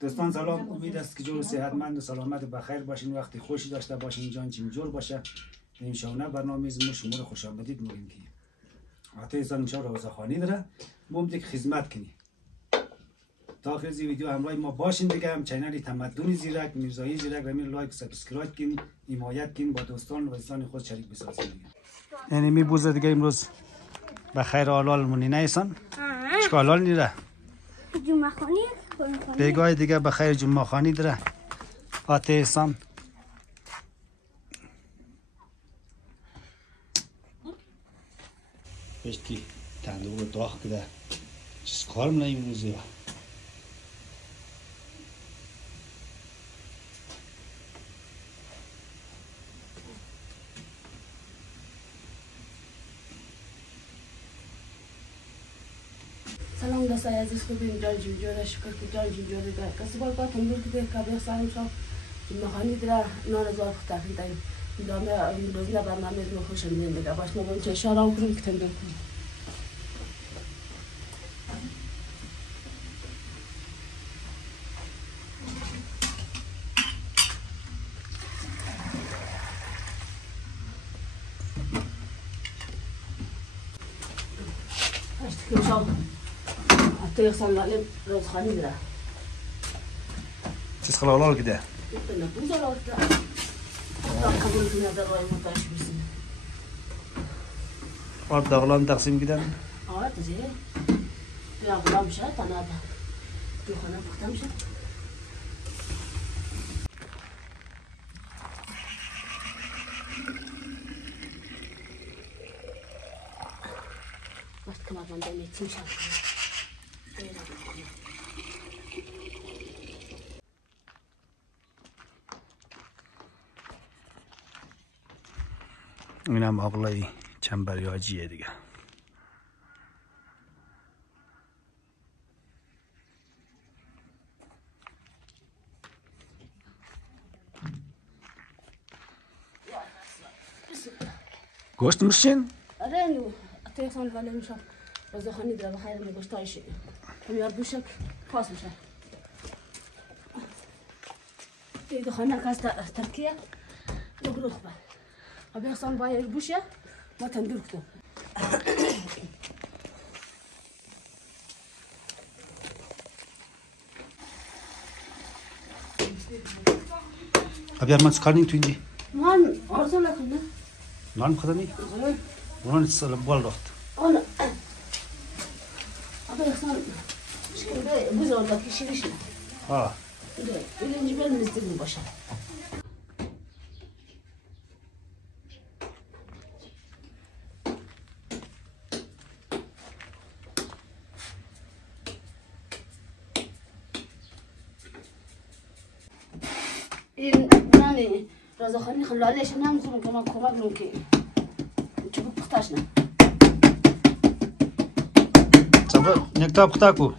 دوستان سلام، امید است که جور صحتمند و سلامت بخیر باشین، وقتی خوشی داشته باشین، جان چیم جور باشه. این شونه برنامه ما شما رو خوش آمدید میگیم که حتی انسان میشه روزخوانی داره، ممکن خدمت کنی. تا آخر از ویدیو همراه ما باشین دیگه. هم چینل تمدن زیرک میرزایی زیرک رو لایک سابسکرایب کن، حمایت کن، با دوستان و عزیزان خود شریک بسازید دیگه. یعنی می بوزه دیگه امروز بخیر آلال مونی نیسان چیکار حال نیره جمعه خانی بگاه دیگه بخیر جمعه خانی داره آته احسان بشتی تندور داغ کده چیز کارم نیمروزی سلام دوستای عزیز، خوبیم؟ جان جوجوره، شکر که جان جوجوره کسی بار کار تندور که کبیر سالم شد مخانی داره نان از آب تاکن داریم دامه روزنه برنامه رو خوش میدیم دیگه باش نبودیم چه شارام کنیم که تندور کنیم. حتی اخسان لالیم روزخانی داره چیز خلالال کده نبود الان تا قبول کنه در روی متاش برسیم آب داغلان تقسیم کدن آره تزیه بیا غلام شد تا نده بیا خانه پختم شد وقت که من دنیا تیم شد این هم آقلای چنبریاجیه دیگه. گوشت میشین؟ آره نو تلفن ولی میشه روزخانی داره بخیر میگوشتایش میار بوشک پاس میشه دیگه خانه کاست ترکیه نگرو خوبه ابي اصلا باير بوشه ما تندركتو ابي ارمان سكارنين توينجي نان ارسل لك نان خدني ونان تصل بول رحت انا ابي اصلا شكله بوزه ولا كيشيش اللي نجيب نزدل البشر يعني رزقني خلوا ليش نام زوم كمان كمان ممكن تشوفوا بختاشنا صبر نكتب بختاكو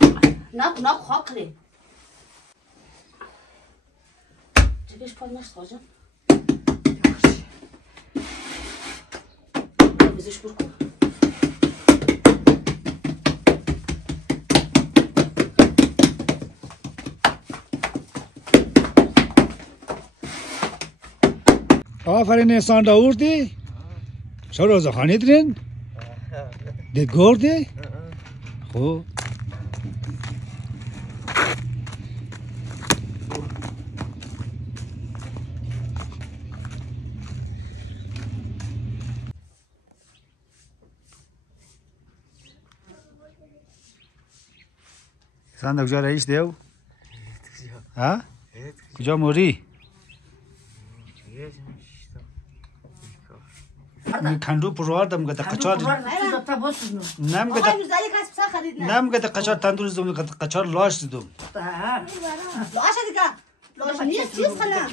ناكو خاقلي تبيش بالناش صاجا بزيش بركو آفرین احسان را آوردی؟ چرا روزخوانی دارین؟ دید گردی؟ خوب احسان کجا رئیس دیو؟ ها؟ کجا موری؟ کندو پروردم گذاشت قچار نم گذاشت قچار تندور زدم قچار لاش زدم لاش دیگه لاش نیست چیز خلا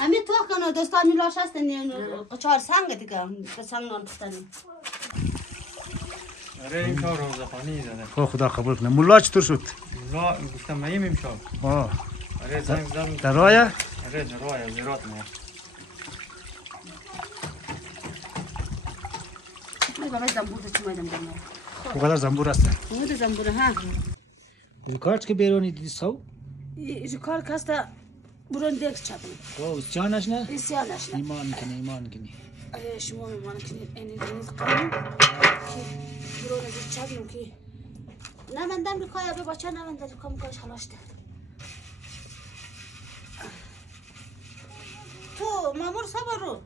همین تو کنه دوستان می لاش هستن قچار سنگ دیگه سنگ نان پختنی آره این کار روزخوانی زده خدا قبول کنه مولا چطور شد مولا گفتم میم امشب آره زنگ زدم در راه آره در راه زیرات نه بابا زنبور چی میدم چقدر زنبور هست زنبور ها کارت که بیرونی دیدی سو این کار کاستا برون دیگه چپم. او جانش نه؟ ایسیانش نه. ایمان کنی. شما میمان کنید اینی دنیز قانون که برون دیگه چپم که نه من دم بکایا به بچه نه من در کام کارش خلاص ده. تو مامور صبر رو.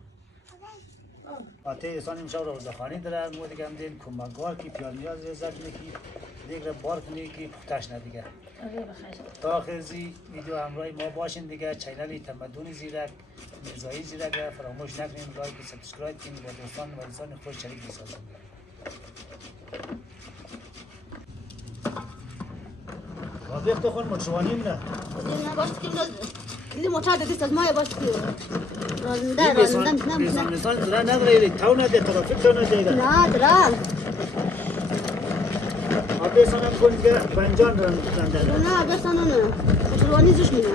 آته انسان امشب روزخوانی داره مو دیگه هم دین کمکگار کی پیاز نیاز رزق میکی دیگه بار کنی کی پختش نه دیگه تا آخر زی ویدیو همراه ما باشین دیگه چینل تمدن زیرک میرزایی زیرک را فراموش نکنین لایک و سابسکرایب کنین و دوستان و عزیزان خود شریک بسازین وقت تو خون متشوانی نه نه باشه کلی موتور دست از ماه باشه رازنده مثال درا نداره تو نده ترافیک تو نده نه درا آبی سانم کنید که پنجان رنده نه آبی سانم نه متشوانی زش میده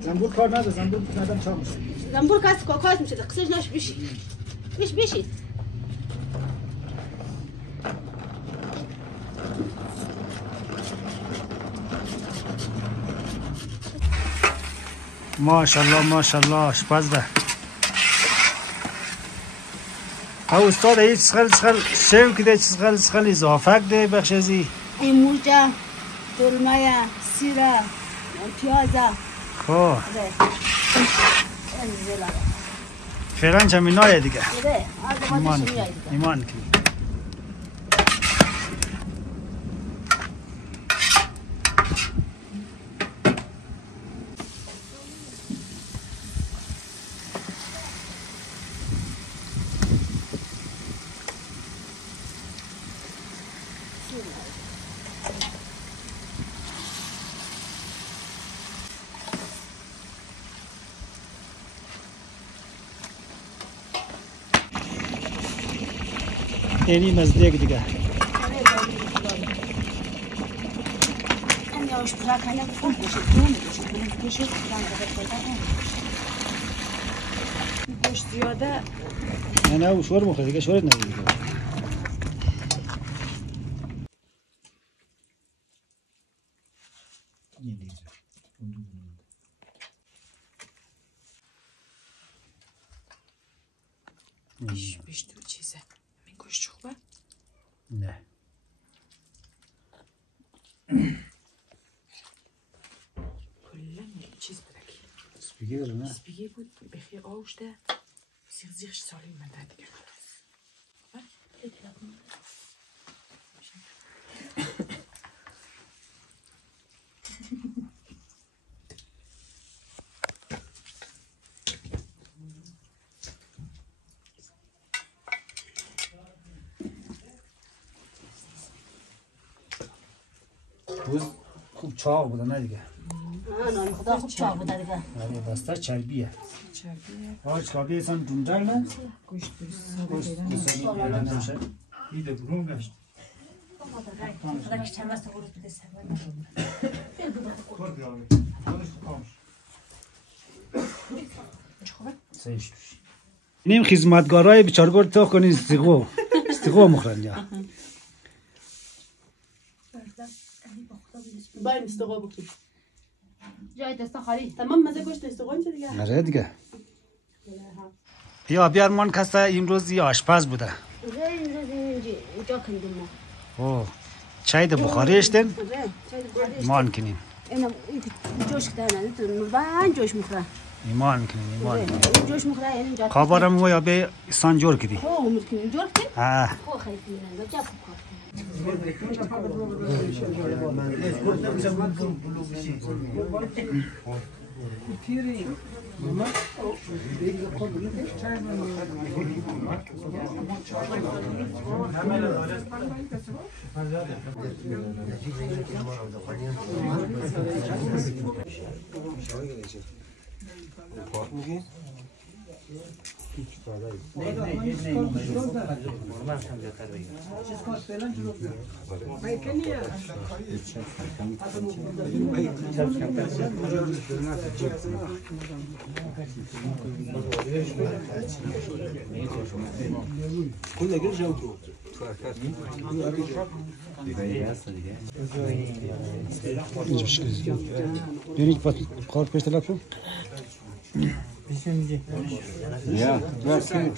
زنبور کار نده زنبور ندم چا میشه زنبور کاس میشه قصهش ناش بشی ماشاءالله اشپز ده او استاد هیچ سخل شو کده سخل اضافه ده بخش ازی این موجه دلمه سیره پیازه خب فعلا چمینایه دیگه ایمان کنی اینی مزدیک دیگه این یاش پراکنه فون بشه گوشت زیاده نه او شور مخوره دیگه شورت ندید دیگه بیش تو چیزه این گوشت خوبه؟ نه کلا چیز بوده که سپیگی داره نه سپیگی بود بخی آوش ده زیغش سالی من ده دیگه روز خوب چاق بوده نه دیگه نان خدا خوب چاق بوده دیگه آره بسته چربیه چربیه آج کابی انسان دونجل نه گوشت گوشت بسیاری نمیشه ایده برون گشت نیم خدمتگارای بیچارگور تو کنی استقو مخرن یا باید استقا بکنی جای دستا خالی تمام مزه گوشت استقا میشه دیگه آره دیگه یا بیار من کسته امروز یه آشپز بوده اینجا کندیم اوه چای ده بخاری اشتن ایمان کنیم اینم جوش کده نه نوربان جوش میخوره ایمان کنیم جوش میخوره اینجا کابارم و یا به ایسان جور کدی او ممکن جور کدی ها او خیلی نه جا خوب Birinci kart peşteler şu. Ja, ja, sim,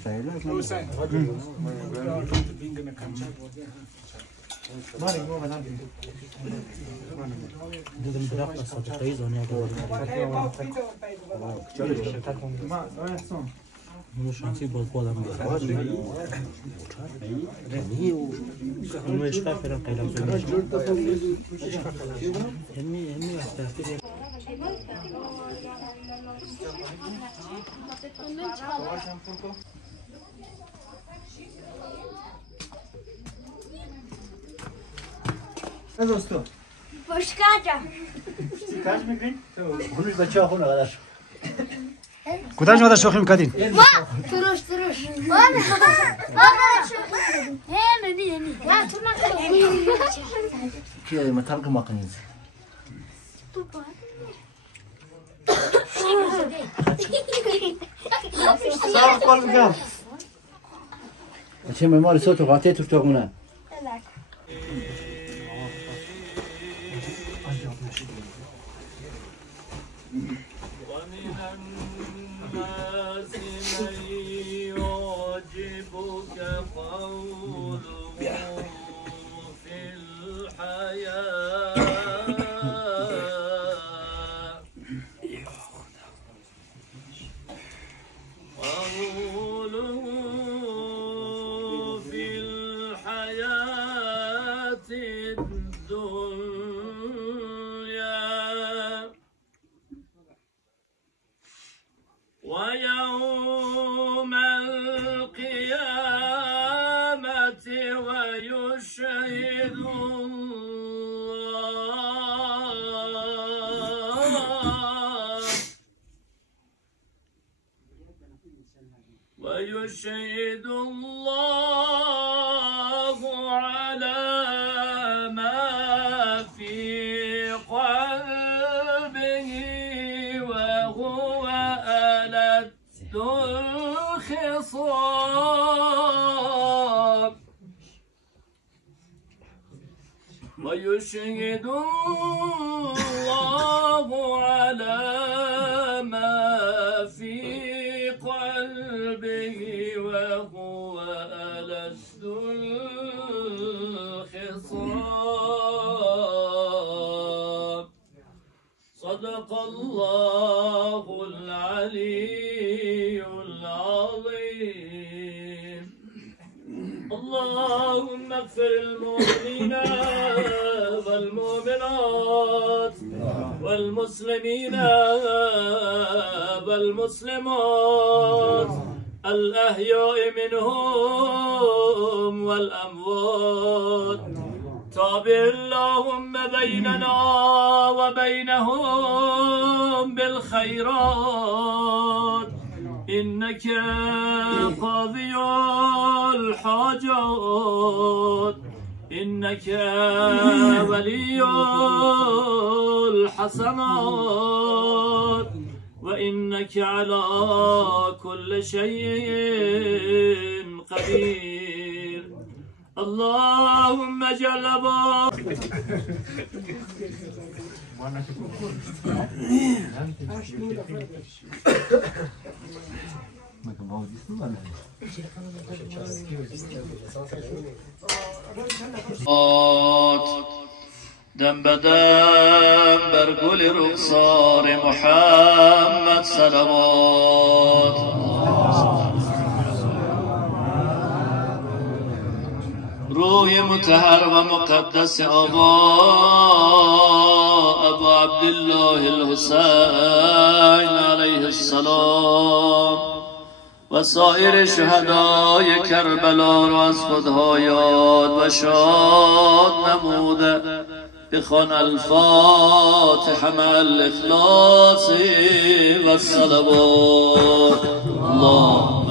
Bunu şansı bol bol ama. Bunu eşkal falan kaylam söylüyor. Emmi yaptı. Ne dostum? Boşkaca. Kaç mıkın? Bunu da çok ona kadar. Kudaş mı da şokayım kadın? Turuş. Bana. He ne? Ya turmak. Ki talkı makinesi. Sağ ol bakalım. Şimdi mali sotu qatay turtoq buna. ويوم القيامة ويشهد الله على ما في قلبه وهو ألد الخصام ويشهد الله على ما في قلبه وهو ألد الخصام صدق الله العلي العظيم اللهم اغفر المؤمنين والمؤمنات والمسلمين والمسلمات الأحياء منهم والأموات تابع اللهم بيننا وبينهم بالخيرات إنك قاضي الحاجات إنك ولي الحسنات وإنك على كل شيء قدير اللهم جل دم بدم بر گل رخسار محمد صلوات روح مطهر و مقدس آبا ابا عبدالله الحسین علیه السلام و سایر شهدای کربلا را از خودها یاد و شاد نموده بخوان الفاتحه مع الاخلاص و والصلوات اللهم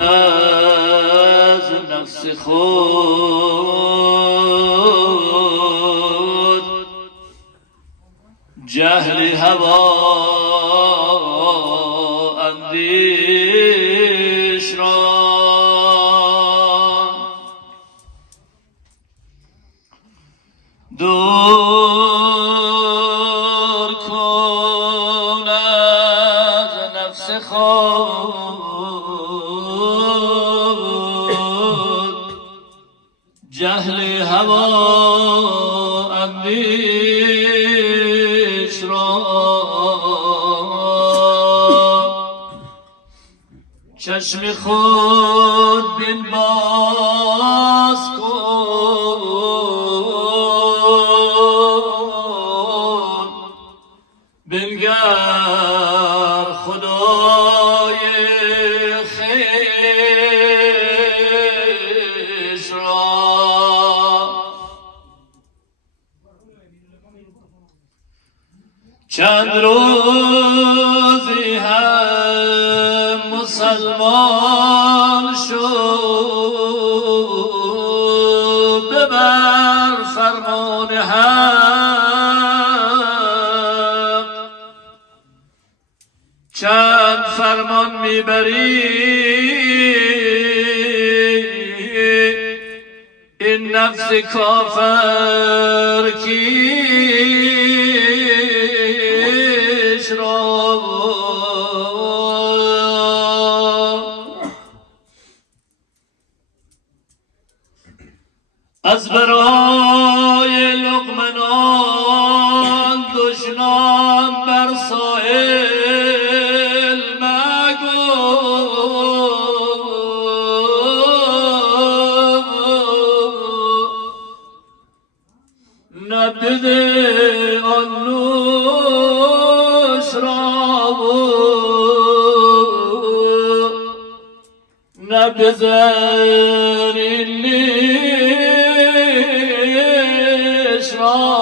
از نفس خود جهل هوا اندیش را دور کن از نفس خود جهل هوا اندیش را چشم خود بین باز کن بنگر خدای خویش را چند روزی هم مسلمان شد ببر فرمان حق چند فرمان میبری این نفس کافر کیش را از برای لقمه نان دشنام بر ساحل مگو نبده آن نوش را نبذر این لیش را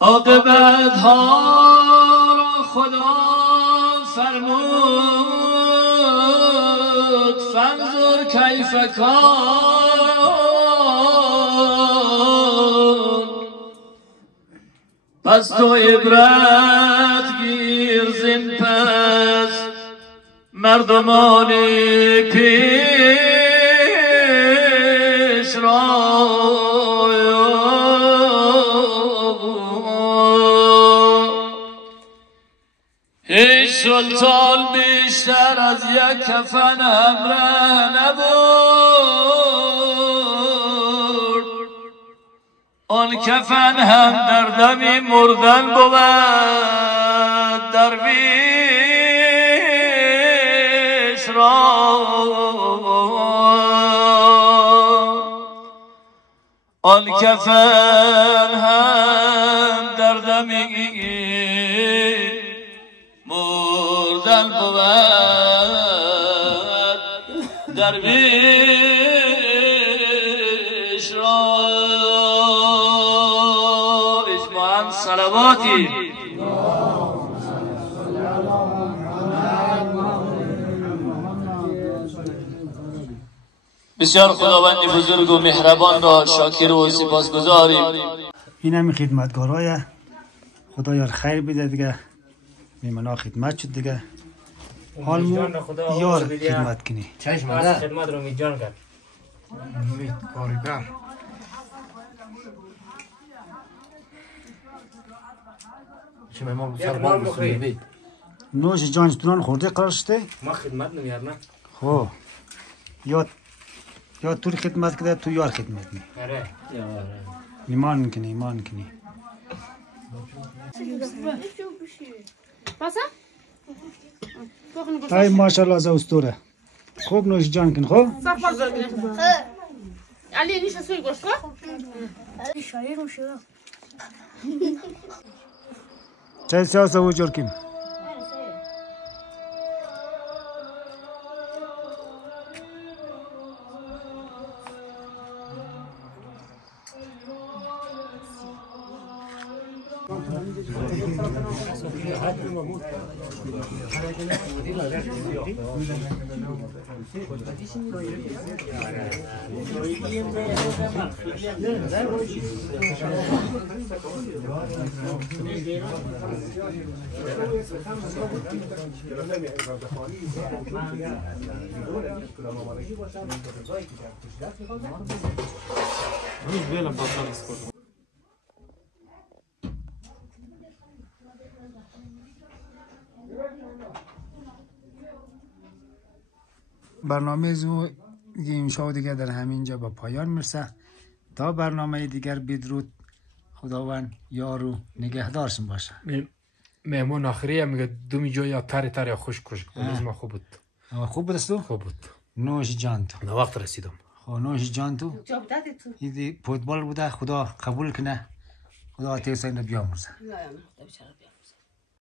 عاقبت ها را خدا فرمود فانظر کیف کان پس تو عبرت گیر زین پس مردمان پیش را هیچ سلطان بیشتر از یک کفن همراه نبود آن کفن هم در دمی مردن بود درویش را آن کفن هم در دمی مردن بود درویش را اجماعاً صلواتی بسیار خداوند بزرگ و مهربان را شاکر و سپاسگزاریم. این همین خدمتگارای خدا یار خیر بده دیگه میمنا خدمت شد دیگه حال مو یار خدمت کنی چشم خدمت رو میجان کرد امید کارگر چه ما سر ما بسید نوش جانستونان خورده قرار شده ما خدمت نمیار نه خب یا تو خدمت کده تو یار خدمت نی آره ایمان کنی ای ماشاءالله از استوره خوب نوش جان کن خب علی نیش سوی گوشت شایر میشه چه سیاسه و جور کن برنامه زو دیگه امشب دیگه در همینجا با پایان میرسه. تا برنامه دیگر بدرود. خداوند یار و نگهدارشون باشه. مهمون آخری میگه دومی جا یا تری خوش ما خوب بود. خوب بود تو؟ خوب بود. نوش جان تو. نه وقت رسیدم. نوش جان تو. ایدی فوتبال بوده، خدا قبول کنه. خدا تیسا این رو بیامرزه. نه خدا بچه رو بیامرزه.